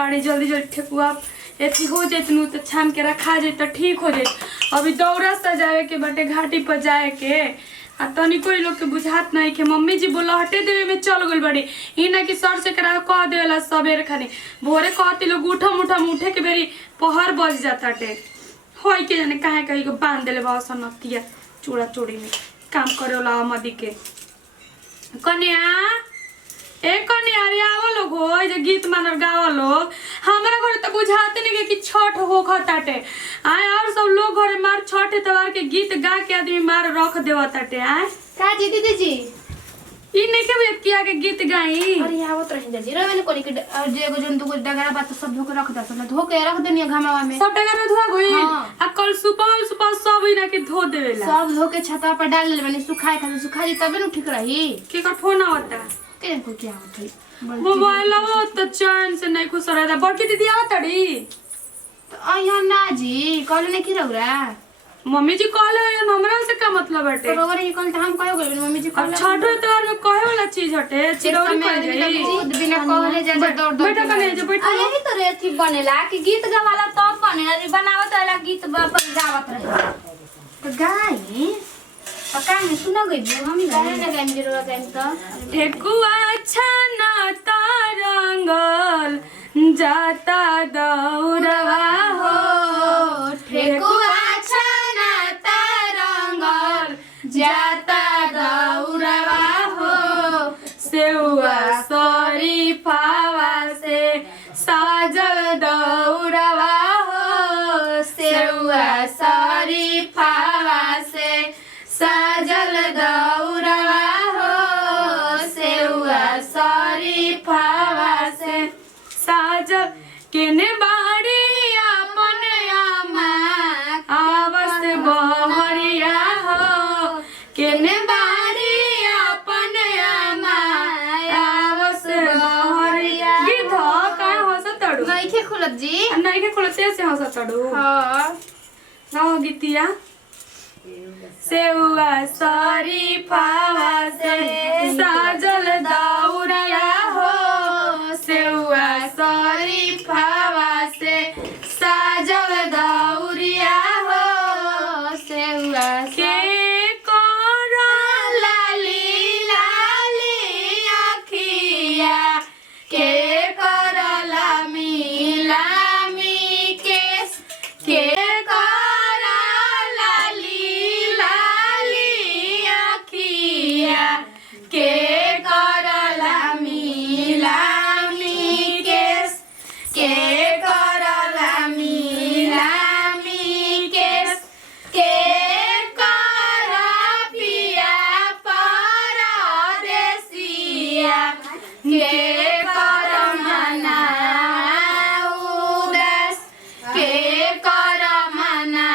बाड़ी जल्दी जल्दी ठेकुआ एथी हो जैतनु तो छान के रखा जाए तो ठीक हो जाए। अभी दौरा सजावे के बटे घाटी पर जाए के आ तनी कोई लोग के बुझात नहीं के मम्मी जी बोला हटे देवे में चल गई बड़ी ई ना कि सर से करा कह देवेला सबेर खानी भोरे कहती लोग उठम उठम उठे के बेरी पहर बज जाता टे होई के जाने काहे कहीं को बांध देले बा सनतिया चूड़ा चूड़ी में काम करे वाला मदी के कन्या ए कन्या अरे आवो लोग हो जे गीत मानर गावो लोग हमरा घरे तो बुझाते नहीं कि छठ हो खताटे आए और सब लोग घरे मार छठ तवार के गीत गा के आदमी मार रख देवताटे आए का जी दीदी जी ई नहीं के बेत किया के गीत गाई अरे आवत रहिंदा जी रे मैंने कोनी के जे गो जंतु को डगरा बात सब धो के रख दस ना धो के रख देनी घामावा में सब डगरा धोआ गई हाँ। आ कल सुपल सुपल सब ई ना के धो देवेला सब धो के छता पर डाल ले मैंने सुखाए खाली सुखा जी तबे न ठीक रही के कर फोन आवता के को क्या होत है मोबाइल वो तो चैन से नहीं खुश रहता बड़की दीदी आवतड़ी तो अइया ना जी कल ने की रहुरा मम्मी जी कहले हमरा से का मतलब हटे बरोबर ही कल हम कहो गए मम्मी जी अब छठ त्योहार में कहे वाला चीज हटे चिरौरी कह जाई बिना कहले जा दौड़ दौड़ बैठा कने जो बैठा यही तो रे थी बनेला कि गीत गावाला तब बने अरे बनावत वाला गीत पर गावत रहे तो गाई पका में सुना गई हम गाने ना गाने जरूर गाने तो ठेकुआ छना तरंगल जाता दौड़वा हो ठेकुआ छना तरंगल जाता दौड़वा हो सेउआ सरी फावा से साजल दौड़वा हो सेउआ सरी फावा से साजल दौड़वा हो सेउआ सरी फावा से साजल केने बाड़ी अपन आमा आवस बहरिया हो केने बाड़ी अपन आमा आवस बहरिया गीत हो का हंस तड़ू नहीं के खुलत जी नहीं के खुलते से हंस तड़ू हां गाओ गीतिया सेउआ सरी फावा से साजल दौड़िया हो सेउआ सरी फावा से साजल दौड़िया हो सेउआ के करा लाली लाली आखिया के करा लामी लामी केस के करा लाली लाली आखिया के करा लामी लामी केस के करा लामी लामी केस के करा पिया परदेसिया के करा मना उदास के करा मना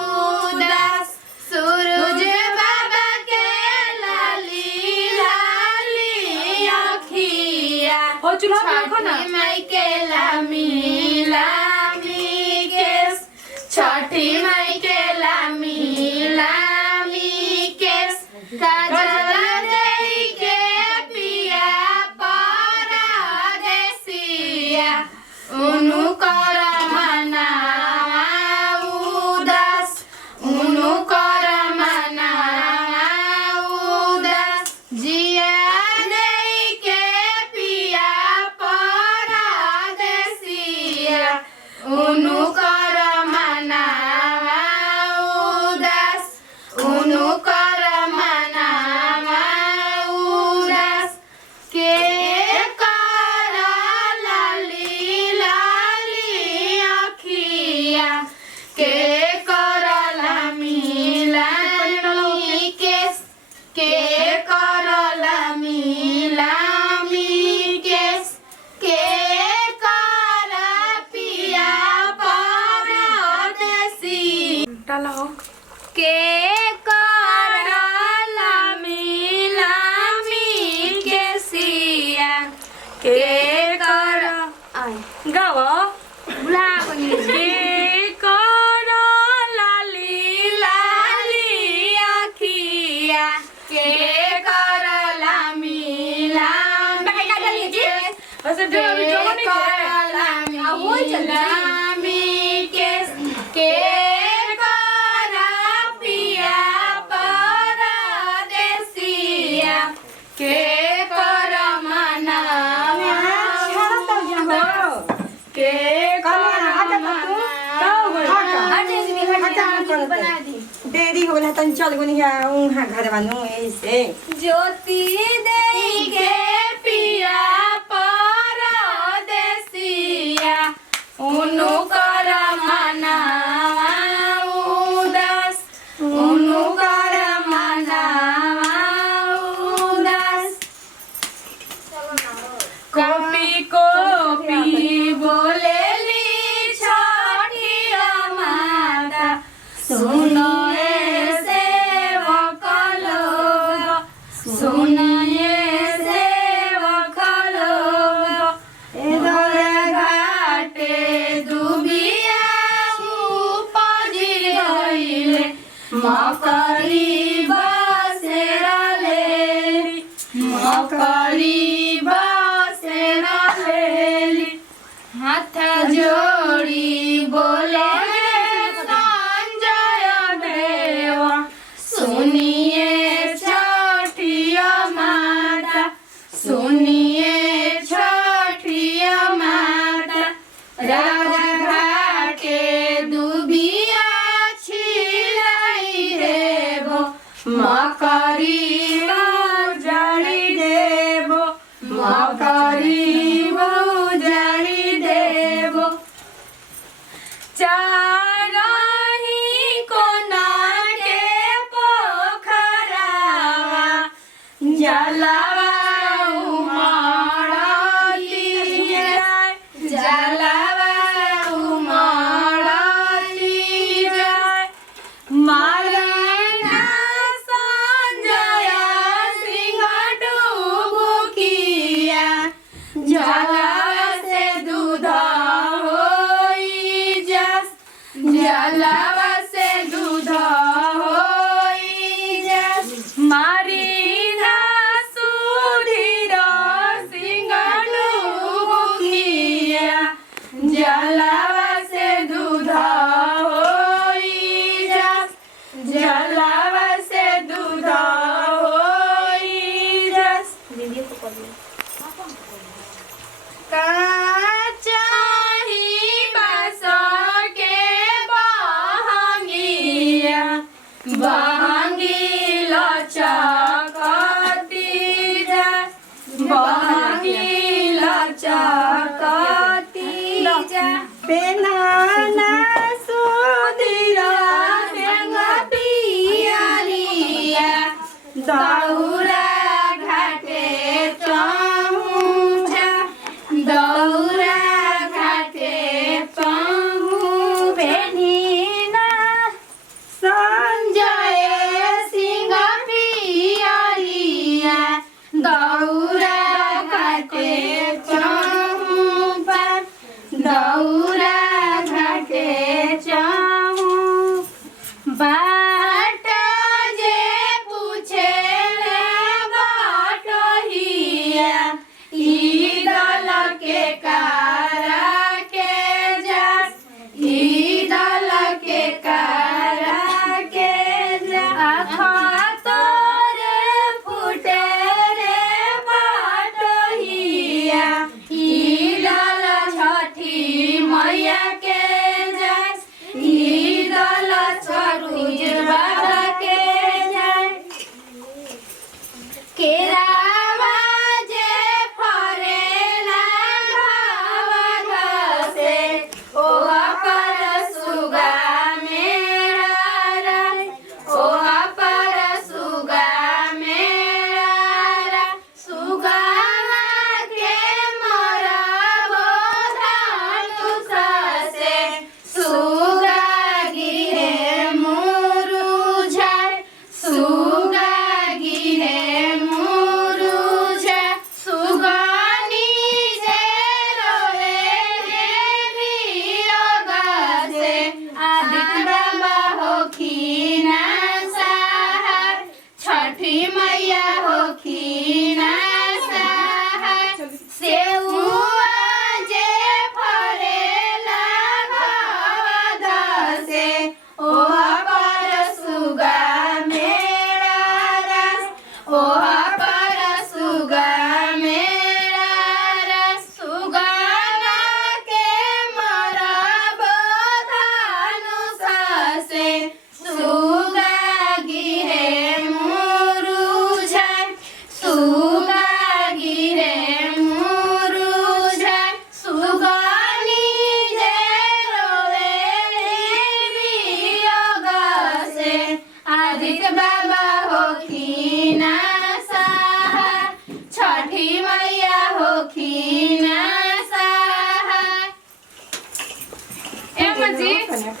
उदास सूरज बाबा के लाली लाली आखिया ओ चूल्हा पे रखो ना माई के लामी लामी केस छठी माई के लामी लामी केस काजल देई के पिया परदेसिया उनु कर मना उदास उनु कर मना उदास जिया देई के पिया परदेसिया उनु कर मना उदास उनु कर मना उदास के कर लाली लाली आखिया के कर लामी लामी केस के कर लामी लामी केस के कर पिया परदेसी डाला हो के करा लामी लामी केसिया के करा आए गाओ बुला बनी के करा लाली लाली आखिया के करा लामी लामी ऐसे ढेर भी जोड़ो नहीं के आ होई चलामी के करा पिया परदेसिया के कर मनावा के बना दी देरी हो गया तन चल गुनी है उहाँ घर बानू ऐसे ज्योति देई के पिया परदेसिया उनु कर मनावा उदास उनु कर मनावा उदास कॉपी कॉपी बोलेली छठिया माता सुनो ए सेवक लोग सुनो ए सेवक लोग इधर घाटे दुबिया उपजी गइले मकरी बसेरा लेली मकरी बसेरा लेली हाथ जोड़ी बोले संजय देव सुनिए छठिया माता सुनिए छठिया माता राजा घाटे दुबिया छिलाई देवो मकरी उजाड़ी देवो मकरी उजाड़ी देवो चारही कोना के पोखरावा जलावा उमड़ती जाए जलावा उमड़ती जाए मारना संजय सिंह डुबुकिया जलावा से दूध होई जस जलावा से दूध होई जस मारी ना सुधीर सिंह डुबुकिया जलावा से दूध होई जस जलावा से दूध होई जस काचाही बस के बहंगिया बहंगी लचकती जा बहंगी लचकती जा पेनाना सुधीर संग पियरिया दौरा घाटे पहुँचा दौरा घाटे पहुँचेना संजय सिंह पियरिया दौरा घाटे पहुँचा दौरा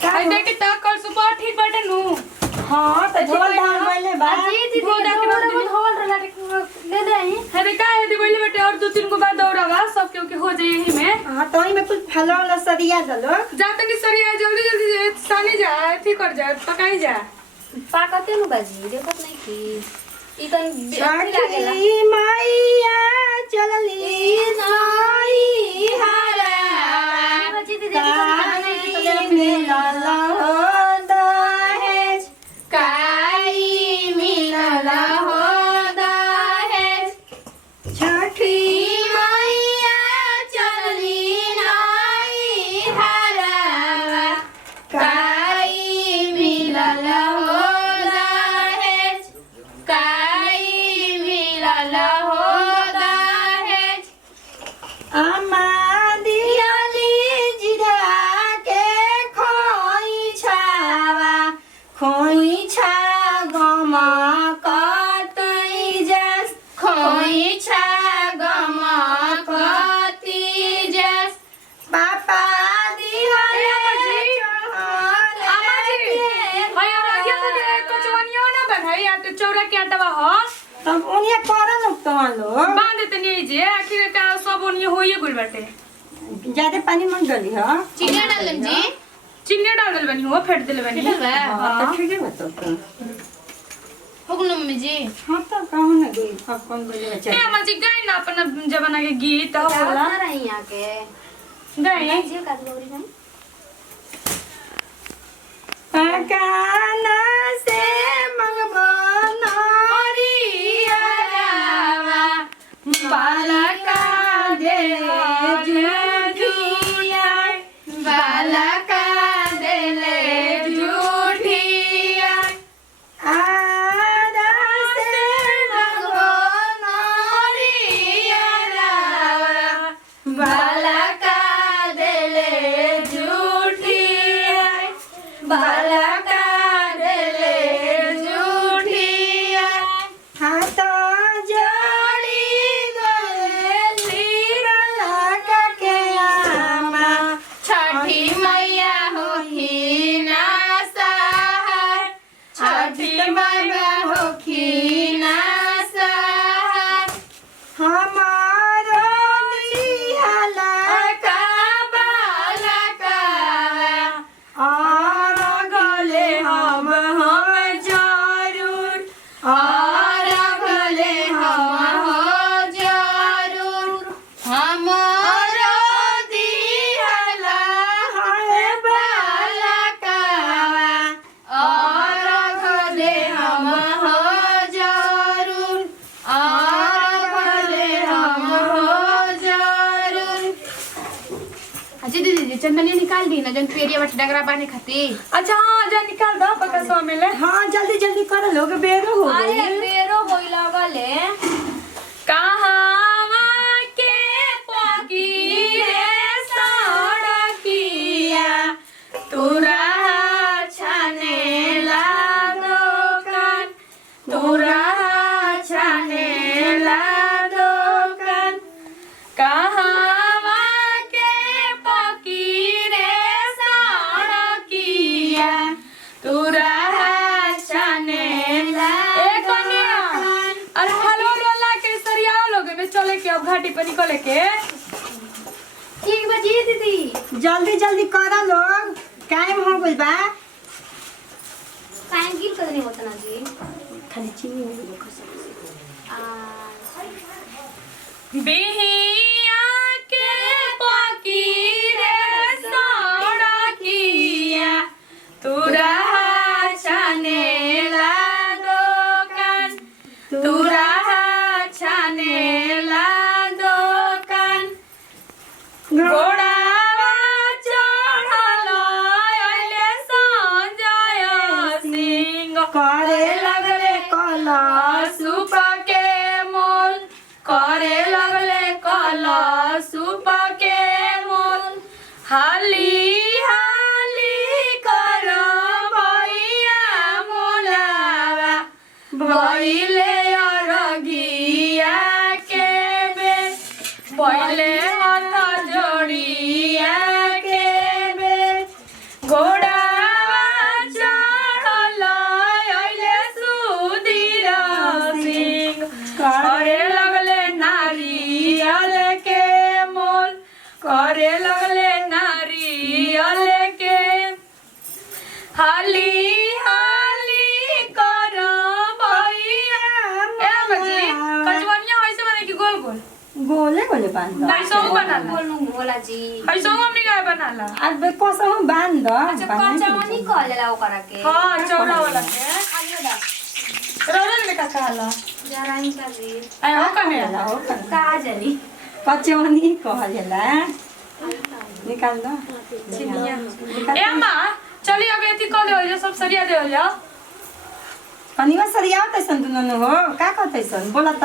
का आई देख त कल सुबह ठीक बाटे नु हां त धोल धान गइले बा जी दीदी धोड़ा के रख बहुत हवल रला ले दे आई अरे का है दिवाली बेटे और 2-3 को बाद दौड़ावा सब के हो जाए यही में हां तो में कुछ फलो वाला सरिया दलो जा तनी सरिया जल्दी जल्दी सानी जा ठीक कर जा पकाई जा पाकते नु बाजी देखत नहीं की ई तन लागेला छठी मैया चलली नाई हारा बाजी दीदी काई मिलल हो दहेज काई मिलल हो दहेज छठी मैया चलली नाई हारा काई मिलल हो दहेज काई मिलल हो दहेज अम्मा दियाली जिरा के खोई छा गमा कतई जस खोई छा गमा कतई जस पापा दिहले चौरा के आटवा हो तब उन्हें करा न तो लो बांध देते नहीं जे आखिर का सब ओनिए होइए गुल बाटे ज्यादा पानी मत डाली हां चीनी डाल लेम जी चिन्नी डाल देल बनी हो फेट देल बनी ठीक है हां तो ठीक है तो हो गलो मम्मी जी हां तो कहूं ना गई कौन बोले ए चल अम्मा जी गाई ना अपन जमाना के गीत हो बोला ना रही यहां के गाई जी का गौरी नहीं पकाना से मंगबो नरिया बालका दे जुठिया बालका दे ले जुठिया आदा से मंगबो नरिया बालका दे ले जुठिया बालका दे ले जुठिया हाथ जोड़ी गले बालका के आमा छठी मैया होखी ना सहाय छठी मैया होखी ना सहाय हमारो दिहला का बालका और गले हम जरूर और गले हम जरूर हमारो दिहला है बालका और गले हम जरूर और गले हम जरूर जी दीदी चंदनिया निकाल दी ना जन पेरिया बट डगरा बाने खाती अच्छा हां जा निकाल दो पका सो मेले हाँ जल्दी जल्दी कर लोग बेरो हो अरे गई बेरो होई लगले कहावा के पकी रे सड़किया तोरा छाने ला दुकान तोरा छाने ला दुकान कहावा के पकी रे सड़किया तोरा छाने ला कन्या अरे हेलो लोला के सरिया लोगे में चले के अब घाटी पर निकले के ठीक बा जी दीदी जल्दी जल्दी करा लोग टाइम हो गइल बा काहे गिर कर नहीं होता ना जी खाली चीनी में लोग बिहिया के पकी रे सड़किया तोरा छाने ला दुकान तोरा छाने ला दुकान घोड़ावा चढ़ल अइले संजय सिंह करे लगले सुप के मोल करे लगले सुप के मोल हाली हाली कर भैया मोलावा भइले अरगिया के बे पहिले हाथ जोड़िया के बे घोड़ा करे लगले नारियल के हाली हाली कर भैया ए बजी कजवनिया होइसे माने कि गोल गोल गोले गोले बांध कैसो बनाला बोलनु होला जी कैसो हमनी का बनाला अब कसम बांध अच्छा कचौनी कहलेला ओकरा के हां चौड़ा वाला के आइयो दा रोल में का कहला जरा इन सब्जी आय हो कहे हो का जली कचौनी कहला निकाल दो चिनिया ए मां चली अब एती क ले हो सब सरिया दे हो जा पनीवा सरिया तैसन दुनो हो का कहतैसन बोला त